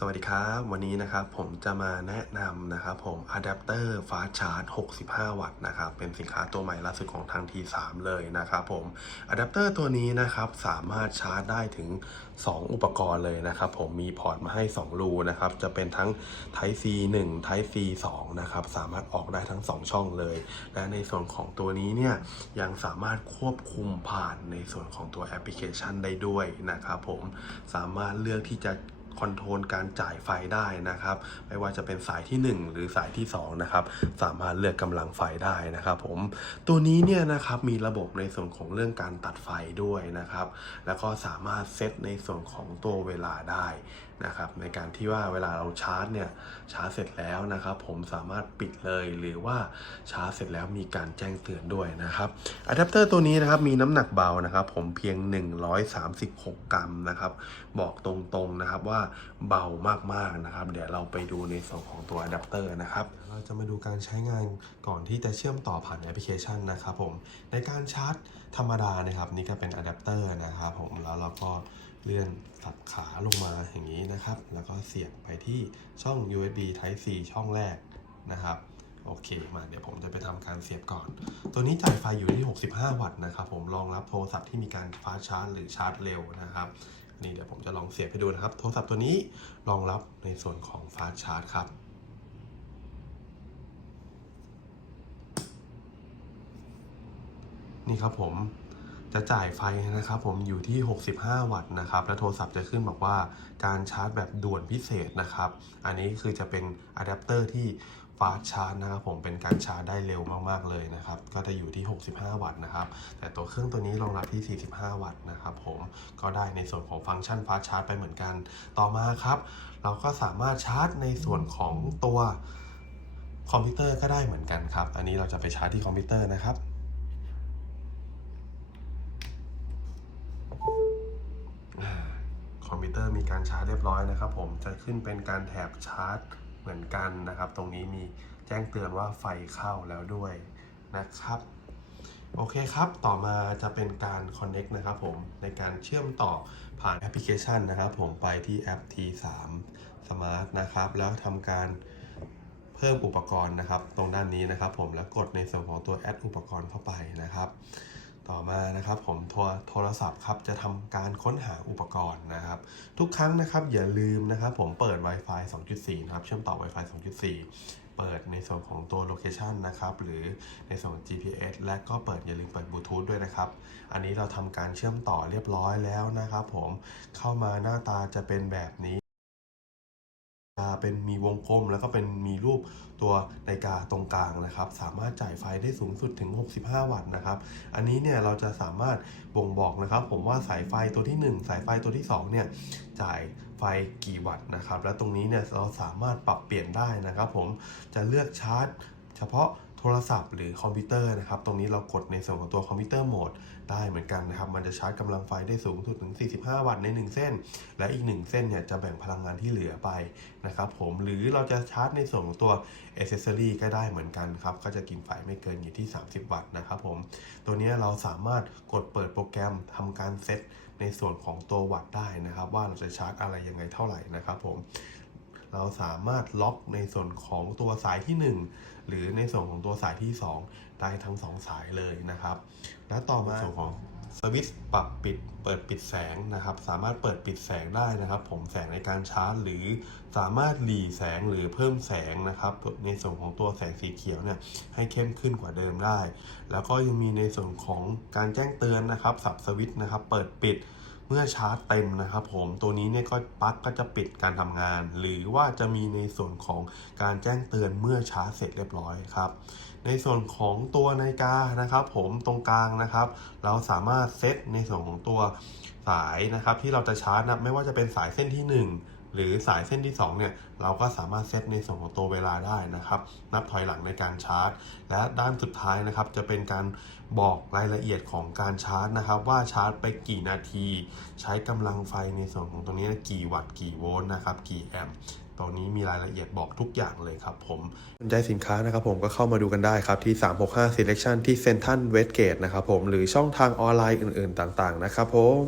สวัสดีครับ วันนี้นะครับผมจะมาแนะนำนะครับผมอะแดปเตอร์ฟาสชาร์จ65 วัตต์นะครับเป็นสินค้าตัวใหม่ล่าสุดของทาง T3 เลยนะครับผมอะแดปเตอร์ตัวนี้นะครับสามารถชาร์จได้ถึง 2 อุปกรณ์เลยนะครับผมมีพอร์ตมาให้ 2 รูนะครับจะเป็นทั้ง Type C 1 Type C 2นะครับสามารถออกได้ทั้ง 2 ช่องเลย และในส่วนของตัวนี้เนี่ยยังสามารถควบคุมผ่านในส่วนของตัวแอปพลิเคชันได้ด้วยนะครับผมสามารถเลือกที่จะ คอนโทรลการจ่ายไฟได้นะครับ ไม่ว่าจะเป็นสายที่ 1 หรือสายที่2นะครับสามารถเลือกกำลังไฟได้นะครับ ผมตัวนี้เนี่ยนะครับมีระบบในส่วนของเรื่องการตัดไฟด้วยนะครับ แล้วก็สามารถเซตในส่วนของตัวเวลาได้ นะครับในการที่ว่าเวลาเราชาร์จเนี่ยชาร์จเสร็จแล้วนะครับ ผมสามารถปิดเลยหรือว่าชาร์จเสร็จแล้วมีการแจ้งเตือนด้วยนะครับอะแดปเตอร์ตัวนี้นะครับมีน้ำหนักเบานะครับ ผมเพียง 136 กรัมนะครับ บอกตรงๆนะครับว่าเบามากๆนะครับ เดี๋ยวเราไปดูในส่วนของตัวอะแดปเตอร์นะครับเราจะมาดูการใช้งานก่อนที่จะเชื่อมต่อผ่านแอปพลิเคชันนะครับผมในการชาร์จธรรมดานะครับนี่ก็เป็นอะแดปเตอร์นะครับผมแล้วเราก็ เลื่อนสับขาลงมาอย่างนี้นะครับ แล้วก็เสียบไปที่ช่อง USB Type C ช่องแรกนะครับ โอเค มาเดี๋ยวผมจะไปทำการเสียบก่อน ตัวนี้จ่ายไฟอยู่ที่ 65 วัตต์นะครับ ผมรองรับโทรศัพท์ที่มีการฟาชาร์จหรือชาร์จเร็วนะครับนี่เดี๋ยวผมจะลองเสียบให้ดูนะครับ โทรศัพท์ตัวนี้รองรับในส่วนของฟาชาร์จครับนี่ครับผม จะจ่ายไฟนะครับผมอยู่ที่ 65 วัตต์นะครับ และโทรศัพท์จะขึ้นบอกว่าการชาร์จแบบด่วนพิเศษนะครับ อันนี้คือจะเป็นอะแดปเตอร์ที่ฟาสชาร์จนะครับผมเป็นการชาร์จได้เร็วมาก ๆ เลยนะครับ ก็จะอยู่ที่ 65 วัตต์นะครับ แต่ตัวเครื่องตัวนี้รองรับที่ 45 วัตต์นะครับผมก็ได้ในส่วนของฟังก์ชันฟาสชาร์จไปเหมือนกัน ต่อมาครับ เราก็สามารถชาร์จในส่วนของตัวคอมพิวเตอร์ก็ได้เหมือนกันครับ อันนี้เราจะไปชาร์จที่คอมพิวเตอร์นะครับ คอมพิวเตอร์มีการชาร์จเรียบร้อยนะครับ ผมจะขึ้นเป็นการแถบชาร์จเหมือนกันนะครับ ตรงนี้มีแจ้งเตือนว่าไฟเข้าแล้วด้วยนะครับโอเคครับ ต่อมาจะเป็นการ Connect นะครับผม ในการเชื่อมต่อผ่านแอปพลิเคชันนะครับผมไปที่แอป T3 Smart นะครับ แล้วทำการเพิ่มอุปกรณ์นะครับ ตรงด้านนี้นะครับผม แล้วกดในส่วนของตัวแอดอุปกรณ์เข้าไปนะครับ ต่อมานะครับผมโทรโทรศัพท์ครับจะทำการค้นหาอุปกรณ์นะครับ ทุกครั้งนะครับอย่าลืมนะครับผมเปิด Wi-Fi 2.4 นะครับเชื่อมต่อ Wi-Fi 2.4 เปิดในส่วนของตัวโลเคชันนะครับหรือในส่วนของ GPS และก็เปิดอย่าลืมเปิดบลูทูธด้วยนะครับ อันนี้เราทำการเชื่อมต่อเรียบร้อยแล้วนะครับผมเข้ามาหน้าตาจะเป็นแบบนี้ เป็นมีวงกลมแล้วก็เป็นมีรูปตัวนาฬิกาตรงกลางนะครับ สามารถจ่ายไฟได้สูงสุดถึง 65 วัตต์นะครับ อันนี้เนี่ยเราจะสามารถบ่งบอกนะครับ ผมว่าสายไฟตัวที่ 1 สายไฟตัวที่2เนี่ยจ่ายไฟกี่วัตต์นะครับ และตรงนี้เนี่ยเราสามารถปรับเปลี่ยนได้นะครับ ผมจะเลือกชาร์จ เฉพาะ โทรศัพท์หรือคอมพิวเตอร์นะครับ ตรงนี้เรากดในส่วนของตัวคอมพิวเตอร์โหมดได้เหมือนกันนะครับ มันจะชาร์จกำลังไฟได้สูงสุดถึง 45 วัตต์ใน 1 เส้น และอีก 1 เส้นเนี่ยจะแบ่งพลังงานที่เหลือไปนะครับผม หรือเราจะชาร์จในส่วนของตัว a อ c e s s o r y ก็ได้เหมือนกันครับ ก็จะกินไฟไม่เกินอยู่ที่ 30 วัตต์นะครับผม ตัวนี้เราสามารถกดเปิดโปรแกรมทำการเซตในส่วนของตัววัตต์ได้นะครับ ว่าเราจะชาร์จอะไรยังไงเท่าไหร่นะครับผม เราสามารถล็อกในส่วนของตัวสายที่ 1 หรือในส่วนของตัวสายที่ 2 ได้ทั้ง 2 สายเลยนะครับ และต่อมาส่วนของสวิตช์ปรับปิดเปิดปิดแสงนะครับ สามารถเปิดปิดแสงได้นะครับ ผมแสงในการชาร์จ หรือสามารถหลีแสงหรือเพิ่มแสงนะครับ ในส่วนของตัวแสงสีเขียวเนี่ยให้เข้มขึ้นกว่าเดิมได้ แล้วก็ยังมีในส่วนของการแจ้งเตือนนะครับสับสวิตช์นะครับ เปิดปิด เมื่อชาร์จเต็มนะครับผมตัวนี้เนี่ยก็ปลั๊กก็จะปิดการทำงาน หรือว่าจะมีในส่วนของการแจ้งเตือนเมื่อชาร์จเสร็จเรียบร้อยครับในส่วนของตัวนาฬิกานะครับ ผมตรงกลางนะครับ เราสามารถเซตในส่วนของตัวสายนะครับ ที่เราจะชาร์จนะไม่ว่าจะเป็นสายเส้นที่ 1 หรือสายเส้นที่2เนี่ยเราก็สามารถเซตในส่วนของตัวเวลาได้นะครับ นับถอยหลังในการชาร์จ และด้านสุดท้ายนะครับจะเป็นการบอกรายละเอียดของการชาร์จนะครับว่าชาร์จไปกี่นาที ใช้กำลังไฟในส่วนของตรงนี้กี่วัตต์กี่โวลต์นะครับกี่แอมป์ตรงนี้มีรายละเอียดบอกทุกอย่างเลยครับผมสนใจสินค้านะครับผมก็เข้ามาดูกันได้ครับที่ 365 Selection ที่ Central Westgate นะครับผมหรือช่องทางออนไลน์อื่นๆ ต่างๆ นะครับผม